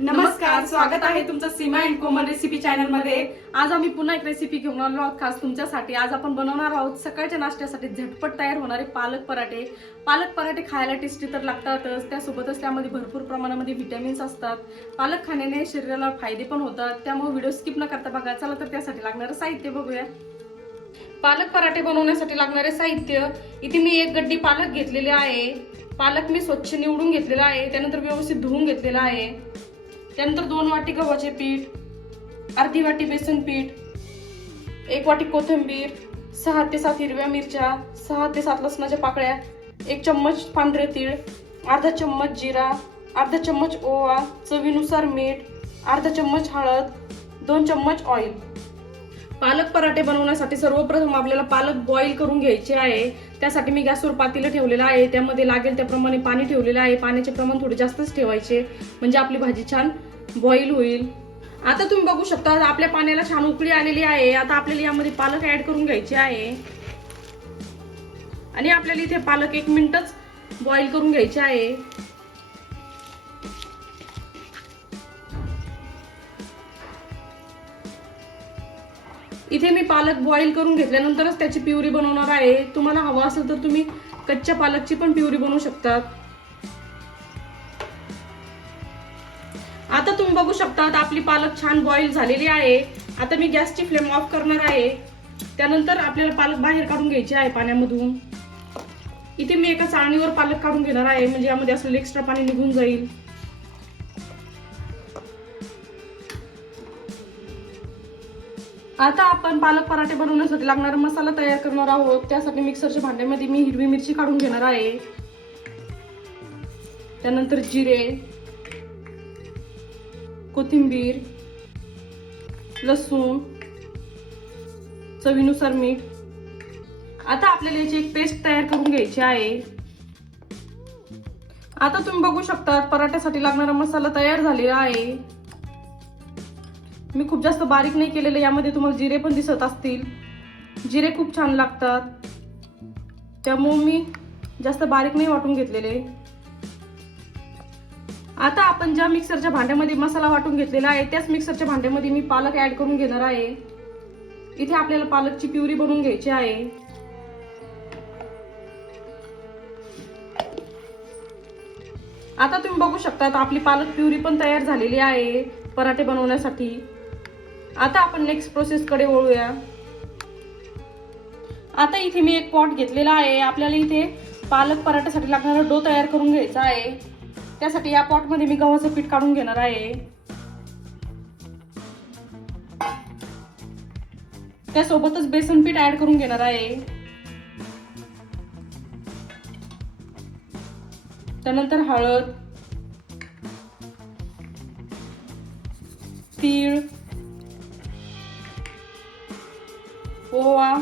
नमस्कार स्वागत आहे तुमचं सीमा अँड कोमल रेसिपी चॅनलमध्ये. आज आम्ही पुन्हा एक रेसिपी घेऊन आलो आहोत खास तुमच्यासाठी. आज आपण बनवणार आहोत सकाळच्या नाश्त्यासाठी झटपट तयार होणारे पालक पराठे. पालक पराठे खायला टेस्टी तर लागतातच त्यासोबतच त्यामध्ये भरपूर प्रमाणामध्ये व्हिटॅमिन्स असतात. पालक खाण्याने शरीराला फायदे पण होतात त्यामुळे व्हिडिओ स्किप न करता बघा. चला तर त्यासाठी लागणारं साहित्य बघूया. पालक पराठे बनवण्यासाठी लागणारे साहित्य. इथे मी एक गड्डी पालक घेतलेले आहे. पालक मी स्वच्छ निवडून घेतलेला आहे. त्यानंतर व्यवस्थित धुवून घेतलेला आहे. त्यानंतर दोन वाटी गव्हाचे पीठ अर्धी वाटी बेसन पीठ एक वाटी कोथिंबीर सहा ते सात हिरव्या मिरच्या सहा ते सात लसणाच्या पाकळ्या एक चम्मच पांढरे तीळ अर्धा चम्मच जिरा अर्धा चम्मच ओवा चवीनुसार मीठ अर्धा चम्मच हळद दोन चम्मच ऑइल पालक पराठे बनवण्यासाठी सर्वप्रथम आपल्याला पालक बॉईल करून घ्यायचे आहे. त्यासाठी मी गॅसवर पातेलं ठेवलेलं आहे. त्यामध्ये लागेल त्याप्रमाणे पाणी ठेवलेलं आहे. पाण्याचे प्रमाण थोडे जास्तच ठेवायचे. म्हणजे आपली भाजी छान बॉईल होईल. आता तुम्ही बघू शकता आपल्या पाण्याला छान उकळी आलेली आहे. आता आपल्याला यामध्ये पालक ऍड करून घ्यायचे आहे. आणि आपल्याला इथे पालक एक मिनिटच बॉईल करून घ्यायचे आहे. इथे मी पालक बॉईल करून घेतल्यानंतरच त्याची प्युरी बनवणार आहे. तुम्हाला हवं असेल तर तुम्ही कच्च्या पालकची पण प्युरी बनवू शकतात. आता तुम्ही बघू शकता आपली पालक छान बॉईल झालेली आहे. आता मी गॅसची फ्लेम ऑफ करणार आहे. त्यानंतर आपल्याला पालक बाहेर काढून घ्यायचे आहे पाण्यामधून. इथे मी एका चाळणीवर पालक काढून घेणार आहे म्हणजे यामध्ये असलेलं एक्स्ट्रा पाणी निघून जाईल. आता आपण पालक पराठे बनवण्यासाठी लागणारा मसाला तयार करणार आहोत. त्यासाठी मिक्सरच्या भांड्यामध्ये मी हिरवी मिरची काढून घेणार आहे. त्यानंतर जिरे. कोथिंबीर लसूण चवीनुसार मीठ. आता आपल्याला याची एक पेस्ट तयार करून घ्यायची आहे. आता तुम्ही बघू शकता पराठ्यासाठी लागणारा मसाला तयार झालेला आहे. मी खूप जास्त बारीक नाही केलेलं यामध्ये तुम्हाला जिरे पण दिसत असतील. जिरे खूप छान लागतात. त्यामुळे मी जास्त बारीक नाही वाटून घेतलेले. आता आपण ज्या मिक्सरच्या भांड्यामध्ये मसाला वाटून घेतलेला आहे त्याच मिक्सरच्या भांड्यामध्ये मी पालक ऍड करून घेणार आहे. इथे आपल्याला पालकची प्युरी बनवून घ्यायची आहे. आता तुम्ही बघू शकता आपली पालक प्युरी पण तयार झालेली आहे पराठे बनवण्यासाठी. आता आपण नेक्स्ट प्रोसेस कडे वळूया. आता इथे मी एक पॉट घेतलेला आहे. आपल्याला इथे पालक पराठ्यासाठी लागणारा डो तयार करून घ्यायचा आहे. त्यासाठी या पॉटमध्ये मी गव्हाचं पीठ काढून घेणार आहे. त्यासोबतच बेसन पीठ ऍड करून घेणार आहे. त्यानंतर हळद तीळ ओवा.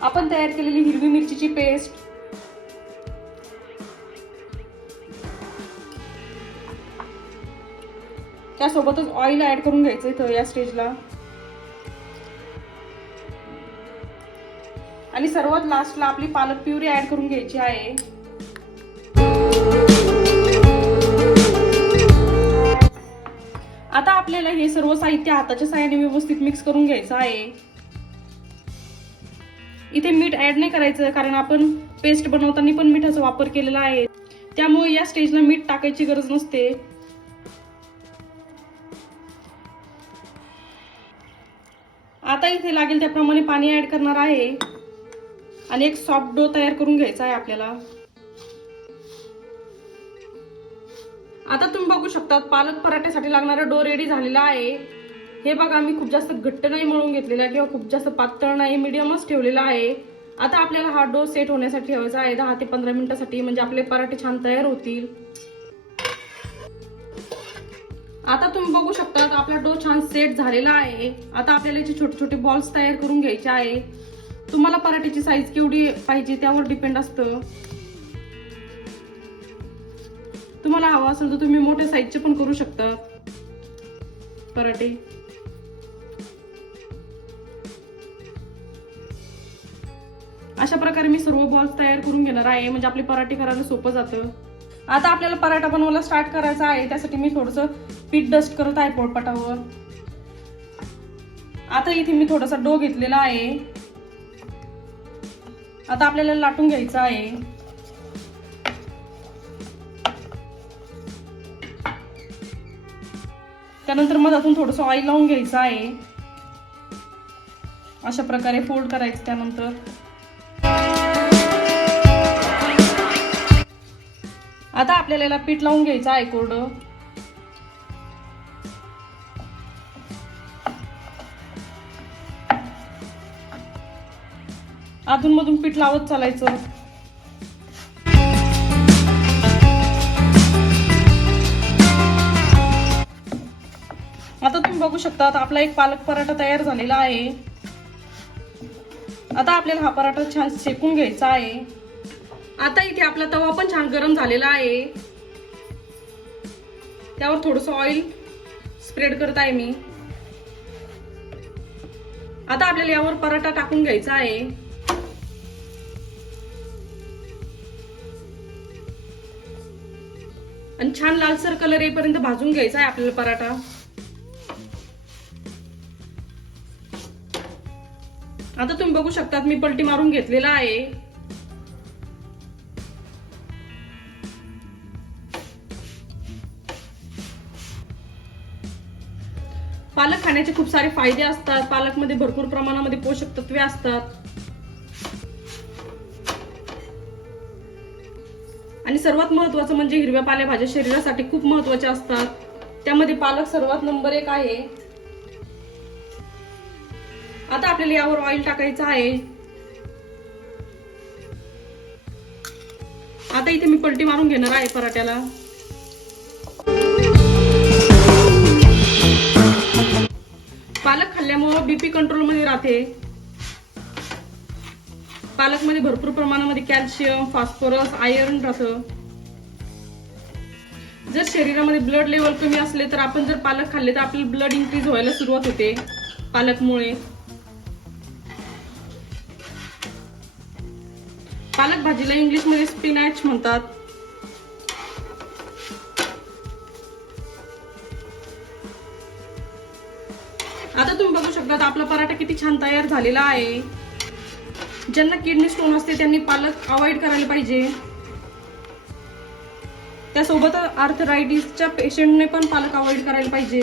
आपण तयार केलेली हिरवी मिरचीची पेस्ट त्यासोबतच ऑइल ऍड करून घ्यायचं इथं या स्टेजला आणि सर्वात लास्टला आपली पालक प्युरी ऍड करून घ्यायची आहे. आता आपल्याला हे सर्व साहित्य हाताच्या साह्याने व्यवस्थित मिक्स करून घ्यायचं आहे. इथे मीठ ऍड नाही करायचं कारण आपण पेस्ट बनवताना पण मिठाचा वापर केलेला आहे. त्यामुळे या स्टेजला मीठ टाकायची गरज नसते. आता इथे लागेल त्याप्रमाणे पाणी ॲड करणार आहे. आणि एक सॉफ्ट डो तयार करून घ्यायचा आहे आपल्याला. आता तुम्ही बघू शकता पालक पराठ्यासाठी लागणारा डो रेडी झालेला आहे. हे बघा मी खूप जास्त घट्ट नाही मळून घेतलेला किंवा खूप जास्त पातळ नाही मिडियमच ठेवलेला आहे. आता आपल्याला हा डो सेट होण्यासाठी ठेवायचा आहे दहा ते पंधरा मिनिटासाठी म्हणजे आपले पराठे छान तयार होतील. आता तुम्ही बघू शकता आपला डो छान सेट झालेला आहे. आता आपल्याला याचे छोटे छोटे बॉल्स तयार करून घ्यायचे आहे. तुम्हाला पराठीची साईज केवढी पाहिजे त्यावर डिपेंड असतं. तुम्हाला हवं असेल तर तुम्ही मोठ्या साईजचे पण करू शकता पराठे. अशा प्रकारे मी सर्व बॉल्स तयार करून घेणार आहे. म्हणजे आपले पराठे करायला सोपं जातं. आता आपल्याला पराठा बनवायला स्टार्ट करायचा आहे. त्यासाठी मी थोडंसं पीठ डस्ट करत आहे पोळपाटावर. आता इथे मी थोडासा डो घेतलेला आहे. आता आपल्याला लाटून घ्यायचं आहे. त्यानंतर मधातून थोडंसं ऑइल लावून घ्यायचं आहे. अशा प्रकारे फोल्ड करायचं त्यानंतर. आता आपल्याला पीठ लावून घ्यायचं आहे कोरडं. अधूनमधून पीठ लावत चालायचं. आता तुम्ही बघू शकता आपला एक पालक पराठा तयार झालेला आहे. आता आपल्याला हा पराठा छान शेकून घ्यायचा आहे. आता इथे आपला तवा पण छान गरम झालेला आहे. त्यावर थोडस ऑइल स्प्रेड करत आहे मी. आता आपल्याला यावर पराठा टाकून घ्यायचा आहे. आणि छान लालसर कलर येईपर्यंत भाजून घ्यायचा आहे आपल्याला पराठा. आता तुम्ही बघू शकतात मी पलटी मारून घेतलेला आहे. पालक खाण्याचे खूप सारे फायदे असतात. पालकमध्ये भरपूर प्रमाणामध्ये पोषक तत्वे असतात. आणि सर्वात महत्वाचं म्हणजे हिरव्या पालेभाज्या शरीरासाठी खूप महत्त्वाच्या असतात. त्यामध्ये पालक सर्वात नंबर एक आहे. आता आपल्याला यावर ऑइल टाकायचं आहे. आता इथे मी पलटी मारून घेणार आहे पराठ्याला. पालक खाल्ल्यामुळं बीपी कंट्रोलमध्ये राहते. पालकमध्ये भरपूर प्रमाणामध्ये कॅल्शियम फॉस्फरस आयर्न राहतं जर शरीरामध्ये ब्लड लेवल कमी असले तर आपण जर पालक खाल्ले तर आपल्याला ब्लड इन्क्रीज व्हायला सुरुवात होते पालकमुळे. पालक भाजीला इंग्लिशमध्ये स्पिनॅच म्हणतात. आता तुम्ही बघू शकता आपला पराठा किती छान तयार झालेला आहे. ज्यांना किडनी स्टोन असते त्यांनी पालक अवॉइड करायला पाहिजे. त्यासोबत आर्थरायटिसच्या पेशंटने पण पालक अवॉइड करायला पाहिजे.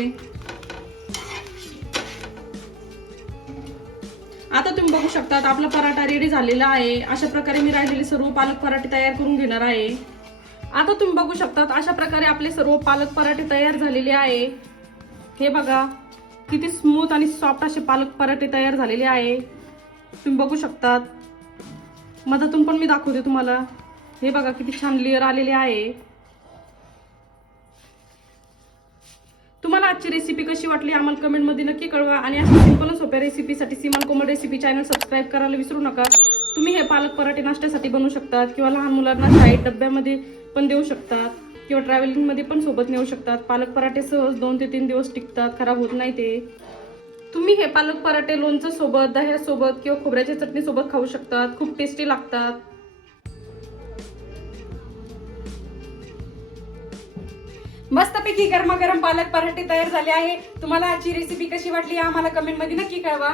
आता तुम्ही बघू शकता आपला पराठा रेडी झालेला आहे. अशा प्रकारे मी राहिलेले सर्व पालक पराठे तयार करून घेणार आहे. आता तुम्ही बघू शकतात अशा प्रकारे आपले सर्व पालक पराठे तयार झालेले आहे. हे बघा किती स्मूथ आणि सॉफ्ट असे पालक पराठे तयार झालेले आहे. तुम्ही बघू शकतात. मधातून पण मी दाखवते तुम्हाला. हे बघा किती छान लेअर आलेले आहे. तुम्हाला आजची रेसिपी कशी वाटली आम्हाला कमेंटमध्ये नक्की कळवा आणि अशा सिंपल सोप्या रेसिपीसाठी सीमान कोमल रेसिपी चॅनल सबस्क्राईब करायला विसरू नका. तुम्ही हे पालक पराठे नाश्त्यासाठी बनवू शकतात किंवा लहान मुलांना शाळेत डब्यामध्ये पण देऊ शकतात किंवा ट्रॅव्हलिंगमध्ये पण सोबत नेऊ शकतात. पालक पराठे सहज दोन ते तीन दिवस टिकतात खराब होत नाही ते. तुम्ही हे पालक पराठे लोणचं सोबत दह्यासोबत किंवा खोबऱ्याच्या चटणी सोबत खाऊ शकतात. खूप टेस्टी लागतात. मस्तपैकी गरमागरम पालक पराठे तयार झाले आहे. तुम्हाला आजची रेसिपी कशी वाटली आम्हाला कमेंटमध्ये नक्की कळवा.